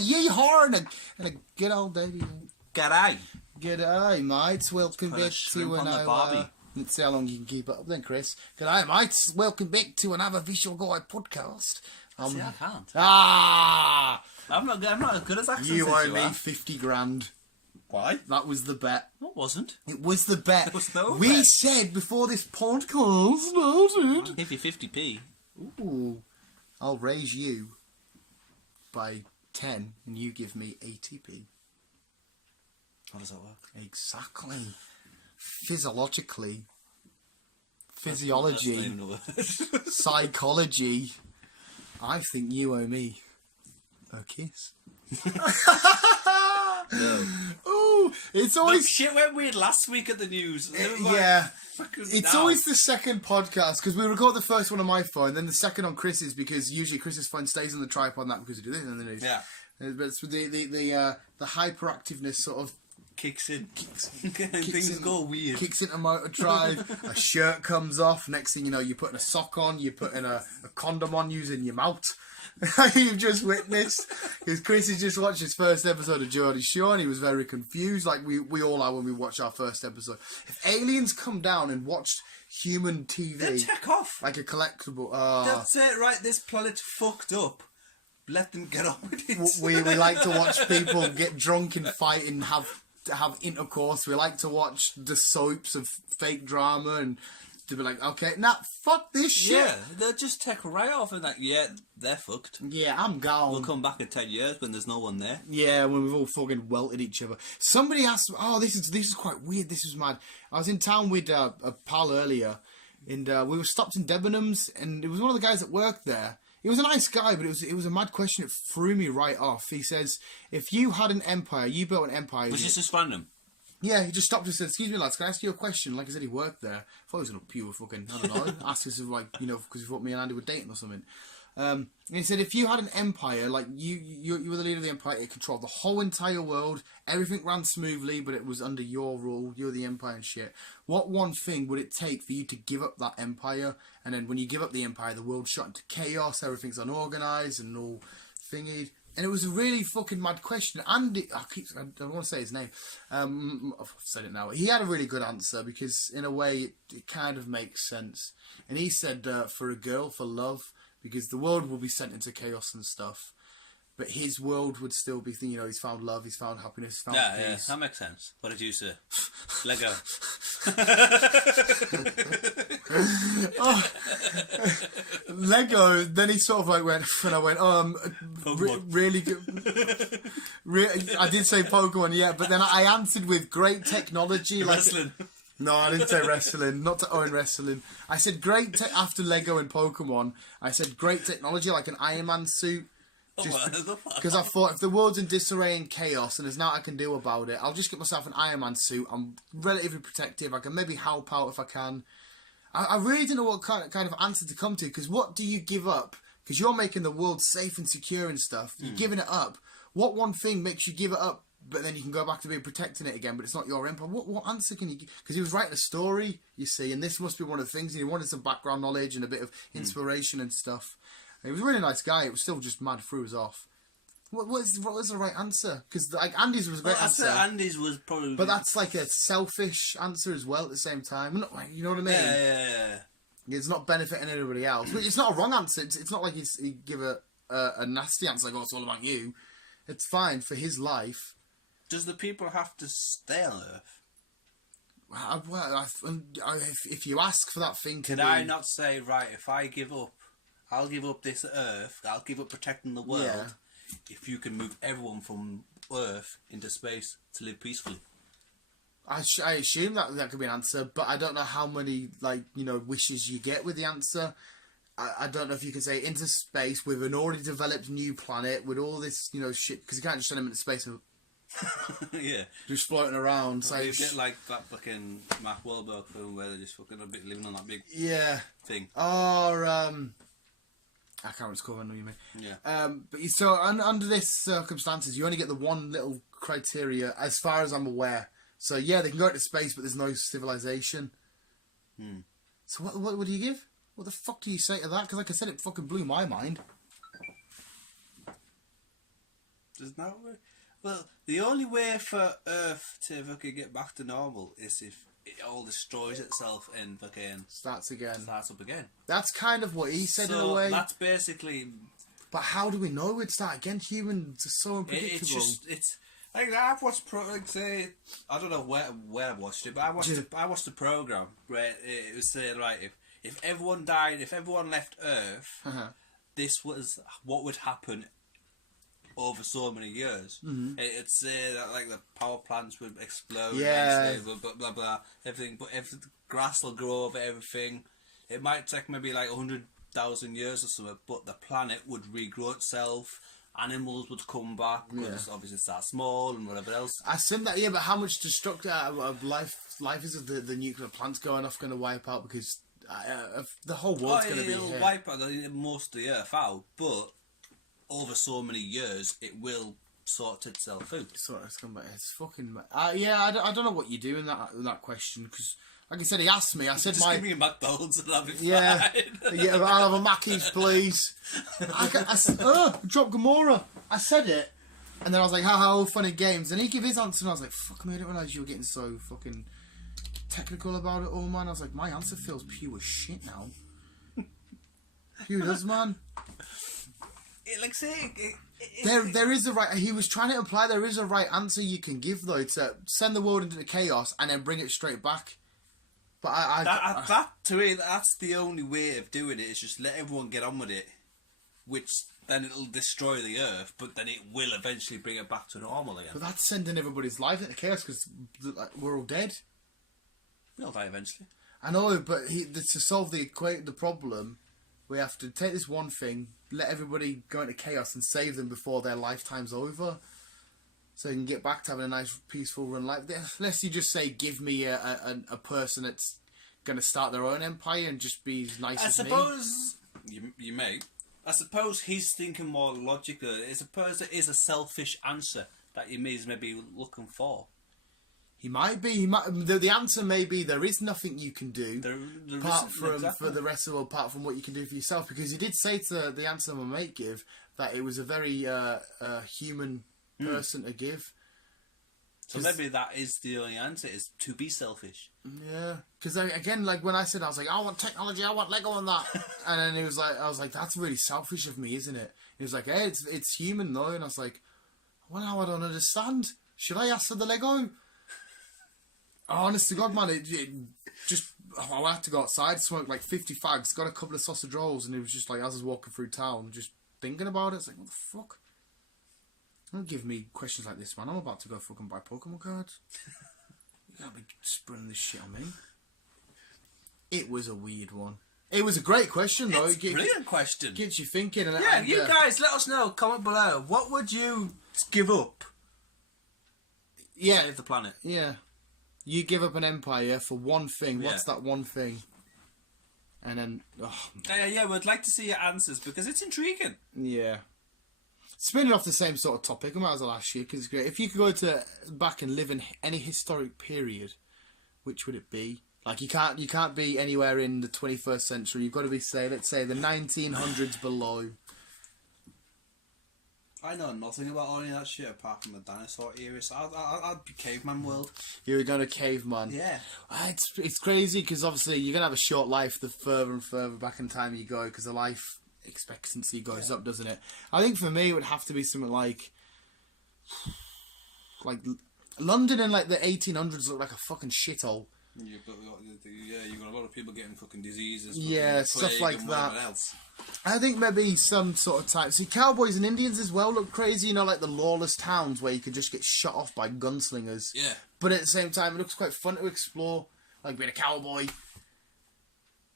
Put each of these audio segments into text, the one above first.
Yeehaw, and a good old day. G'day. G'day, mates. Welcome back to another. Let's see how long you can keep up then, Chris. G'day, mates. Welcome back to another Visual Guy podcast. See, I can't. I'm not as good as accents. You as owe me 50 grand. Why? That was the bet. No, it wasn't. It was the bet. There was no we bet. said before this podcast started. I'll give you 50p. Ooh. I'll raise you by 10 and you give me 80p. How does that work? Exactly. Physiologically. Physiology. That's not even a word. Psychology. I think you owe me a kiss. No. Ooh, it's always... Shit went weird last week at the news. Yeah. It's always the second podcast, because we record the first one on my phone, then the second on Chris's, because usually Chris's phone stays on the tripod, and that because we do this and the news. Yeah. But it's the hyperactiveness sort of Kicks in. Things go weird. Kicks into motor drive, a shirt comes off, next thing you know you're putting a sock on, you're putting a condom on using your mouth. You've just witnessed, because Chris has just watched his first episode of Geordie Shore and he was very confused, like we all are when we watch our first episode. If aliens come down and watched human TV, Then check off. like a collectible, That's it, right? This planet's fucked up. Let them get on with it. we like to watch people get drunk and fight and have intercourse. We like to watch the soaps of fake drama and to be like, okay, nah, fuck this shit. Yeah, they'll just take right off and like, yeah, they're fucked. Yeah, I'm gone. We'll come back in 10 years when there's no one there. Yeah, when we've all fucking welted each other. Somebody asked, this is quite weird, this is mad. I was in town with a pal earlier, and we were stopped in Debenhams, and it was one of the guys that worked there. He was a nice guy, but it was a mad question. It threw me right off. He says, if you had an empire, you built an empire... Was this just random? Yeah, he just stopped and said, excuse me, lads, can I ask you a question? Like I said, he worked there. I thought he was going to pure fucking, I don't know, ask us if, like, you know, because he thought me and Andy were dating or something. And he said, if you had an empire, like, you were the leader of the empire, it controlled the whole entire world, everything ran smoothly, but it was under your rule, you're the empire and shit. What one thing would it take for you to give up that empire? And then when you give up the empire, the world's shot into chaos, everything's unorganised and all thingied. And it was a really fucking mad question. Andy, I don't want to say his name. I've said it now. He had a really good answer because, in a way, it kind of makes sense. And he said, for a girl, for love, because the world will be sent into chaos and stuff. But his world would still be, you know, he's found love, he's found happiness, he's found peace. Yeah, that makes sense. What did you say? Lego. Lego, then he sort of like went, and I went, really good. I did say Pokemon, yeah, but then I answered with great technology. Wrestling. No, I didn't say wrestling. Not to own wrestling. I said after Lego and Pokemon, I said great technology, like an Iron Man suit. Because I thought, if the world's in disarray and chaos and there's nothing I can do about it, I'll just get myself an Iron Man suit. I'm relatively protective. I can maybe help out if I can. I really didn't know what kind of answer to come to, because what do you give up? Because you're making the world safe and secure and stuff. You're giving it up. What one thing makes you give it up, but then you can go back to being protecting it again, but it's not your empire? What answer can you give? Because he was writing a story, you see, and this must be one of the things, and he wanted some background knowledge and a bit of inspiration and stuff. He was a really nice guy. It was still just mad, threw us off. What was the right answer? Because like Andy's was a great answer. Andy's was probably... But that's like a selfish answer as well at the same time. You know what I mean? Yeah. It's not benefiting anybody else. But it's not a wrong answer. It's not like he give a nasty answer like, oh, it's all about you. It's fine for his life. Does the people have to stay on Earth? If you ask for that thing to Did I not say, right, if I give up, I'll give up this Earth, I'll give up protecting the world, Yeah. if you can move everyone from Earth into space to live peacefully? I assume that could be an answer, but I don't know how many, like, you know, wishes you get with the answer. I don't know if you can say into space with an already developed new planet with all this, you know, shit, because you can't just send them into space and Yeah. just floating around. So You get like that fucking Mark Wahlberg film where they're just fucking living on that big thing. Or, I can't remember what it's called, I know what you mean. Yeah. But so under this circumstances, you only get the one little criteria, as far as I'm aware. So yeah, they can go into space, but there's no civilization. So what do you give? What the fuck do you say to that? Because like I said, it fucking blew my mind. There's no way. Well, the only way for Earth to fucking get back to normal is if it all destroys itself and fucking Starts up again. That's kind of what he said in a way. That's basically. But how do we know we'd start again? Humans are so unpredictable. It's like I've watched I don't know where I watched it, but I watched the program where it was saying if everyone died, if everyone left Earth, this was what would happen over so many years. It'd say that like the power plants would explode, blah blah blah, everything. But if the grass will grow over everything, it might take maybe like 100,000 years or something. But the planet would regrow itself. Animals would come back because obviously start small and whatever else. I assume that, but how much destructive of life is the nuclear plants going off going to wipe out because the whole world's going to be it'll wipe out most of the Earth out, but over so many years it will sort itself out. It's fucking I don't know what you do in that question because. Like I said, he asked me. I said, "Just give me a McDonald's and I'll be fine." Yeah, I'll have a Mackey's, please. Drop Gamora. I said it, and then I was like, "How funny games." And he gave his answer, and I was like, "Fuck me, I didn't realise you were getting so fucking technical about it all, man." I was like, "My answer feels pure as shit now." Pure does, man. There is a right. He was trying to imply there is a right answer you can give though to send the world into chaos and then bring it straight back. But to me, that's the only way of doing it. Is just let everyone get on with it, which then it'll destroy the Earth, but then it will eventually bring it back to normal again. But that's sending everybody's life into chaos because we're all dead. We'll die eventually. I know, but to solve the problem, we have to take this one thing, let everybody go into chaos, and save them before their lifetime's over. So you can get back to having a nice, peaceful run life. Unless you just say, give me a person that's going to start their own empire and just be as nice as me. I suppose you may. I suppose he's thinking more logically. I suppose it is a selfish answer that he may be looking for. He might be. The answer may be there is nothing you can do for the rest of the world apart from what you can do for yourself. Because he did say to the answer my mate gave that it was a very human person to give. So maybe that is the only answer, is to be selfish. Yeah, because again, like when I said, I was like, I want technology, I want Lego on that, and then he was like, I was like, that's really selfish of me, isn't it? He was like, hey, it's human though, and I was like, well, now I don't understand. Should I ask for the Lego? Honest to God, man, I had to go outside, smoked like 50 fags, got a couple of sausage rolls, and it was just like, as I was walking through town, just thinking about it, it's like, what the fuck? Don't give me questions like this, man. I'm about to go fucking buy Pokemon cards. You can't be sprinting this shit on me. It was a weird one. It was a great question, though. It's a brilliant question. Gets you thinking. You guys, let us know. Comment below. What would you give up? Yeah. Save the planet. Yeah. You give up an empire for one thing. What's that one thing? And then... Yeah, we'd like to see your answers because it's intriguing. Yeah. Spinning off the same sort of topic, I might as well ask you, because it's great. If you could go back and live in any historic period, which would it be? Like, you can't be anywhere in the 21st century. You've got to be, let's say, the 1900s below. I know nothing about all of that shit apart from the dinosaur era, so I'd be caveman world. You were going to caveman? Yeah. It's crazy, because obviously you're going to have a short life the further and further back in time you go, because the life expectancy goes up, doesn't it? I think for me it would have to be something like London in like the 1800s looked like a fucking shithole. You've got a lot of people getting fucking diseases. Stuff like that. Else. I think maybe some sort of type. See, cowboys and Indians as well look crazy. Like the lawless towns where you could just get shot off by gunslingers. Yeah. But at the same time, it looks quite fun to explore, like being a cowboy.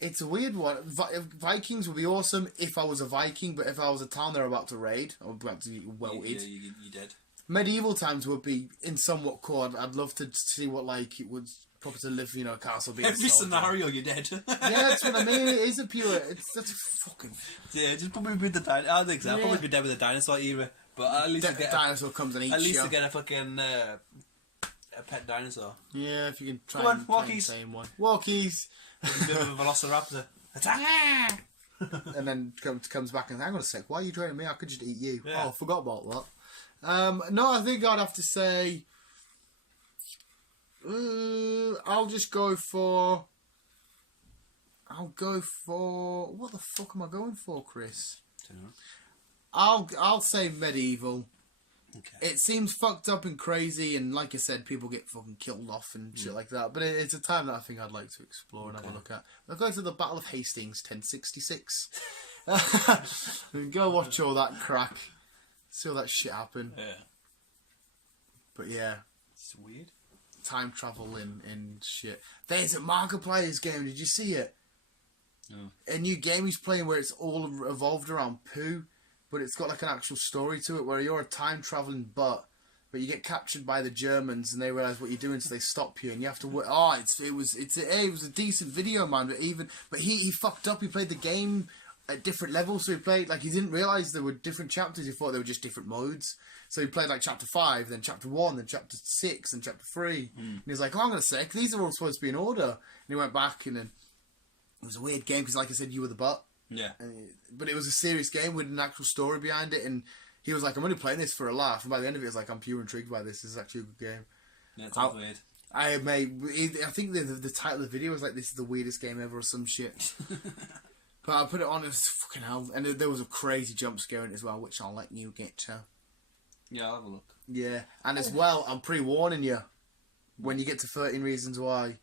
It's a weird one. Vikings would be awesome if I was a Viking, but if I was a town they're about to raid, or about to get welted. Yeah, you dead. Medieval times would be in somewhat cool. I'd love to see what it would proper to live, a castle being every scenario you're dead. Yeah, that's what I mean. It is that's a fucking... Yeah, just put me with the dinosaur. I think I'll probably be dead with the dinosaur era, but at least the dinosaur comes and eats you. At least to get a fucking a pet dinosaur. Yeah, if you can try Come on, and walkies. tame one. Walkies. A bit of a velociraptor. Attack! And then comes back and hang on a sec, why are you training me? I could just eat you. Yeah. Oh, I forgot about that. No, I think I'd have to say I'll go for what the fuck am I going for, Chris? Dunno. I'll say medieval. Okay. It seems fucked up and crazy, and like I said, people get fucking killed off and shit like that. But it's a time that I think I'd like to explore and have a look at. I'll go to the Battle of Hastings, 1066. Go watch all that crack. See all that shit happen. Yeah. But yeah. It's weird. Time travel and shit. There's a Markiplier's game, did you see it? No. A new game he's playing where it's all evolved around poo, but it's got like an actual story to it where you're a time travelling but you get captured by the Germans and they realise what you're doing, so they stop you and you have to work. Oh, it was a decent video, man. But he fucked up. He played the game at different levels, so he didn't realise there were different chapters. He thought they were just different modes. So he played like chapter 5, then chapter 1, then chapter 6, and chapter 3. And he was like, "Oh, hang on a sec, these are all supposed to be in order." And he went back, and then it was a weird game because, like I said, you were the butt. Yeah. But it was a serious game with an actual story behind it, and he was like, "I'm only playing this for a laugh." And by the end of it, he was like, "I'm pure intrigued by this. This is actually a good game." Yeah, it's all weird. I think the title of the video was like, "This is the weirdest game ever" or some shit. But I put it on and it's fucking hell. And there was a crazy jump scare in it as well, which I'll let you get to. Yeah, I'll have a look. Yeah, and as well, I'm pre-warning you. When you get to 13 Reasons Why,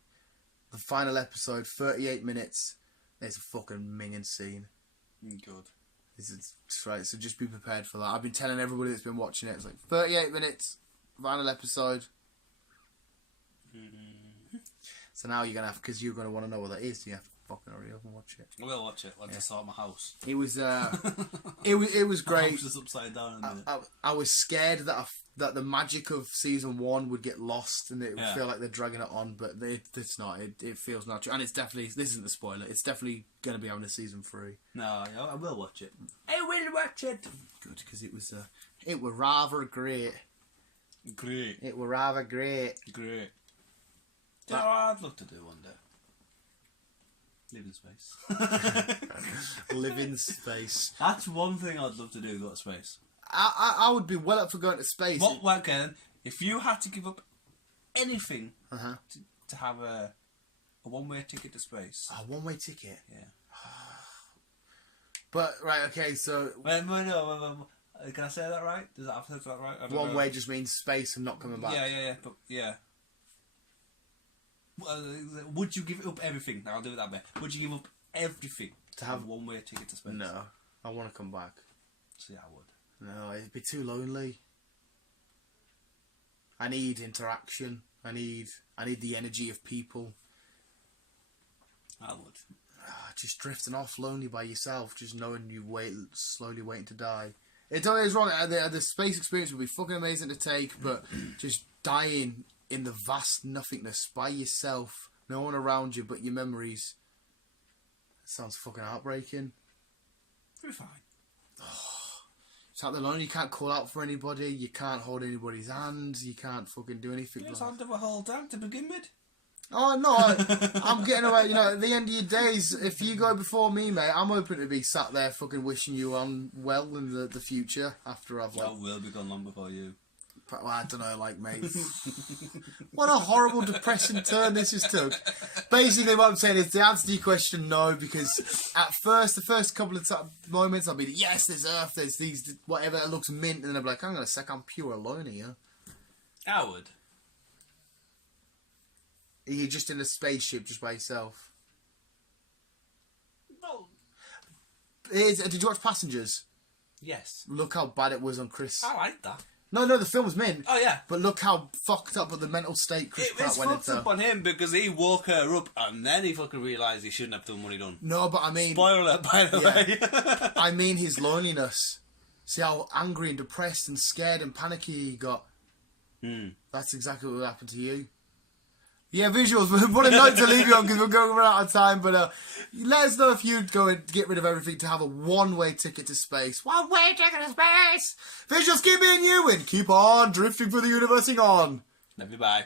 the final episode, 38 minutes, there's a fucking minging scene. Good. This is right, so just be prepared for that. I've been telling everybody that's been watching it, it's like 38 minutes, final episode. So now you're gonna have, because you're gonna want to know what that is. You have to fucking hurry up and watch it. I will watch it. I'll just sort my house. It was it was great. My house is upside down in a minute. I was scared that the magic of season 1 would get lost and it would feel like they're dragging it on, but it's not. It feels natural, and it's definitely, this isn't the spoiler, it's definitely going to be having a season 3. No, I will watch it. I will watch it. Good, because it were rather great. Great. It were rather great. Great. You know, I'd love to do one day. Live in space. Live in space. That's one thing I'd love to do, go to space. I would be well up for going to space. Well, okay, then, if you had to give up anything to have a one-way ticket to space. A one-way ticket? Yeah. But, right, okay, so... Wait, no, can I say that right? Does that have to say that right? One way just means space and not coming back. Yeah, but, yeah. Would you give up everything? Now I'll do it that way. Would you give up everything to have one-way ticket to space? No, I want to come back. See, I would. No, it'd be too lonely. I need interaction. I need the energy of people. I would. Just drifting off lonely by yourself, just knowing you slowly waiting to die. It's always wrong. The space experience would be fucking amazing to take, but just dying in the vast nothingness by yourself, no one around you but your memories. That sounds fucking heartbreaking. It'll be fine. It's like the lonely. You can't call out for anybody. You can't hold anybody's hands. You can't fucking do anything. It's hard to hold down to begin with. Oh no, I'm getting away. You know, at the end of your days, if you go before me, mate, I'm hoping to be sat there fucking wishing you on well in the future after I've like. I will be gone long before you. Well, I don't know, like, mate. What a horrible, depressing turn this has took. Basically, what I'm saying is the answer to your question, no, because at first, the first couple of moments, I'll be like, yes, there's Earth, there's these, whatever, it looks mint, and then I'll be like, hang on a sec, I'm pure alone here. I would. Are you just in a spaceship just by yourself? No. Did you watch Passengers? Yes. Look how bad it was on Chris. I like that. No, the film was mint. Oh, yeah. But look how fucked up with the mental state Chris Pratt went into. It's fucked up on him because he woke her up and then he fucking realised he shouldn't have done what he done. No, but I mean... Spoiler, by the way. I mean his loneliness. See how angry and depressed and scared and panicky he got. That's exactly what happened to you. Yeah, visuals. What a note to leave you on because we're going out of time. But let us know if you'd go and get rid of everything to have a one-way ticket to space. One-way ticket to space! Visuals, keep me and you and keep on drifting for the universe on. Love you, bye.